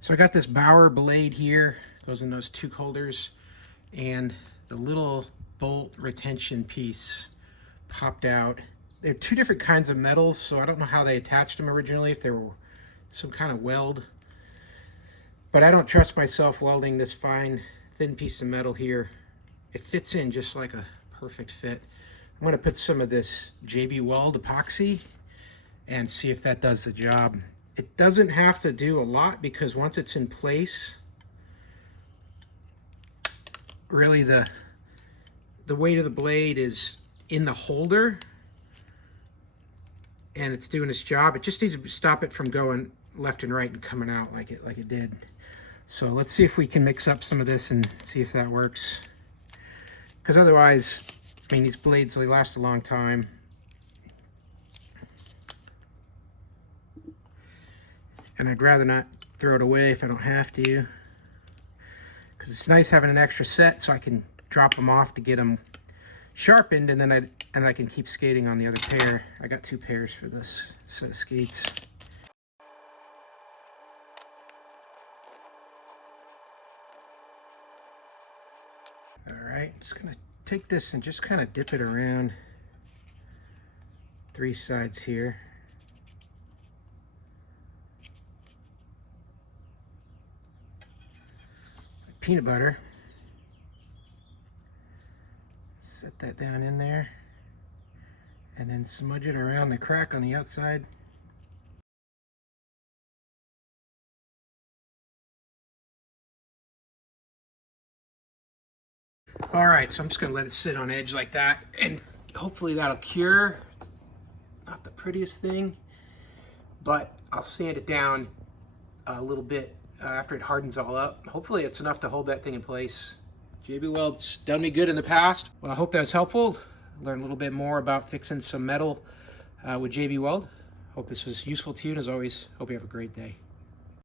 So I got this Bauer blade here, goes in those 2 holders, and the little bolt retention piece popped out. They're 2 different kinds of metals, so I don't know how they attached them originally, if they were some kind of weld. But I don't trust myself welding this fine, thin piece of metal here. It fits in just like a perfect fit. I'm going to put some of this Weld epoxy and see if that does the job. It doesn't have to do a lot because once it's in place, really the weight of the blade is in the holder and it's doing its job. It just needs to stop it from going left and right and coming out like it did. So let's see if we can mix up some of this and see if that works. Because otherwise, I mean, these blades, they last a long time. And I'd rather not throw it away if I don't have to. Because it's nice having an extra set so I can drop them off to get them sharpened, and then I can keep skating on the other pair. I got 2 pairs for this set of skates. Alright, just gonna take this and just kind of dip it around 3 sides here. Peanut butter. Set that down in there and then smudge it around the crack on the outside. All right, so I'm just gonna let it sit on edge like that, and hopefully that'll cure. Not the prettiest thing, but I'll sand it down a little bit after it hardens all up. Hopefully it's enough to hold that thing in place. Weld's done me good in the past. Well, I hope that was helpful. Learn a little bit more about fixing some metal with Weld. Hope this was useful to you, and as always, hope you have a great day.